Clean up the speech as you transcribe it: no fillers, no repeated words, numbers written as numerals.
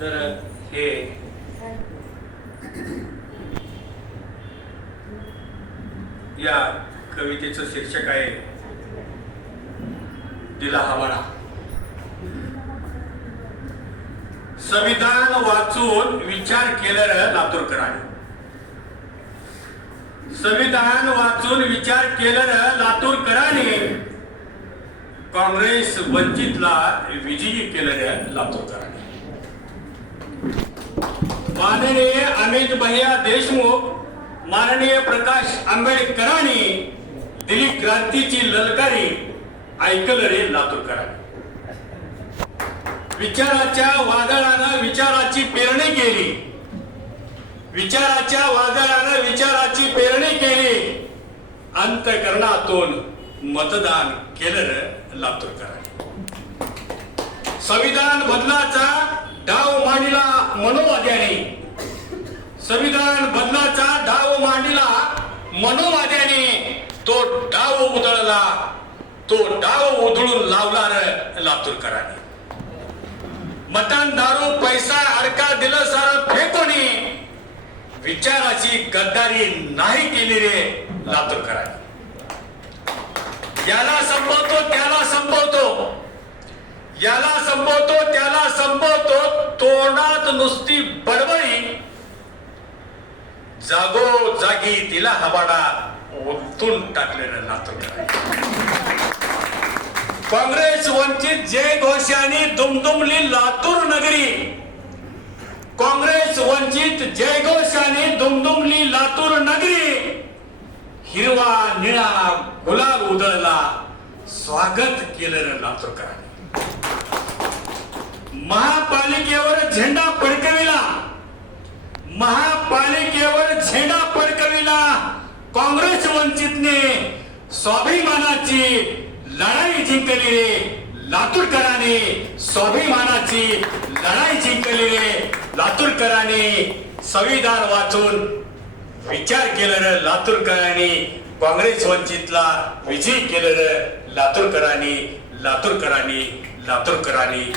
तर हे या कवितेचं शीर्षक आहे दिला हवाला। संविधान वाचून विचार केलं लातूरकरांनी, संविधान वाचून विचार केलं लातूरकरांनी, काँग्रेस वंचितला विजयी केलं लातूरकरांनी। माननीय अमित भैया देशमुख, माननीय प्रकाश आंबेडकरांनी दिली क्रांतीची ललकारी, ऐकलं रे लातूरकरांनी। विचाराच्या वादळानं विचाराची पेरणी केली, विचाराच्या वादळानं विचाराची पेरणी केली, अंतःकरणातून मतदान केलं रे लातूरकरांनी। संविधान बदलाचा डाव मांडला मनोवाद्याने, संविधान बदलाचा डाव मांडला मनोवाद्याने, तो डाव उधळला, तो डाव उधळून लावला रे लातूरकरांनी। मटण दारू पैसा अडका दिलं सारं फेकोनी, विचाराची गद्दारी नाही केली रे लातूरकरांनी। याला संपवतो त्याला संपवतो, याला संपवतो त्याला संपवतो, तोंडात नुसती बडबडी, जागो जागी तिला हवाडा ओतून टाकलेलं लातूरकरांनी। काँग्रेस वंचित जय घोषाने दुमदुमली लातूर नगरी, काँग्रेस वंचित जय घोषाने दुमदुमली लातूर नगरी, हिरवा निळा गुलाल उधळला, स्वागत केलं लातूरकरांनी। महापालिकेवर झेंडा फडकविला, महापालिकेवर झेंडा फडकविला, काँग्रेस वंचितने स्वाभिमानाची लढाई जिंकली रे लातूरकरांनी, स्वाभिमानाची लढाई जिंकली रे लातूरकरांनी। संविधान वाचून विचार केलं रे लातूरकरांनी, काँग्रेस वंचितला विजयी केलं रे लातूरकरांनी, लातूरकरांनी, लातूरकरांनी।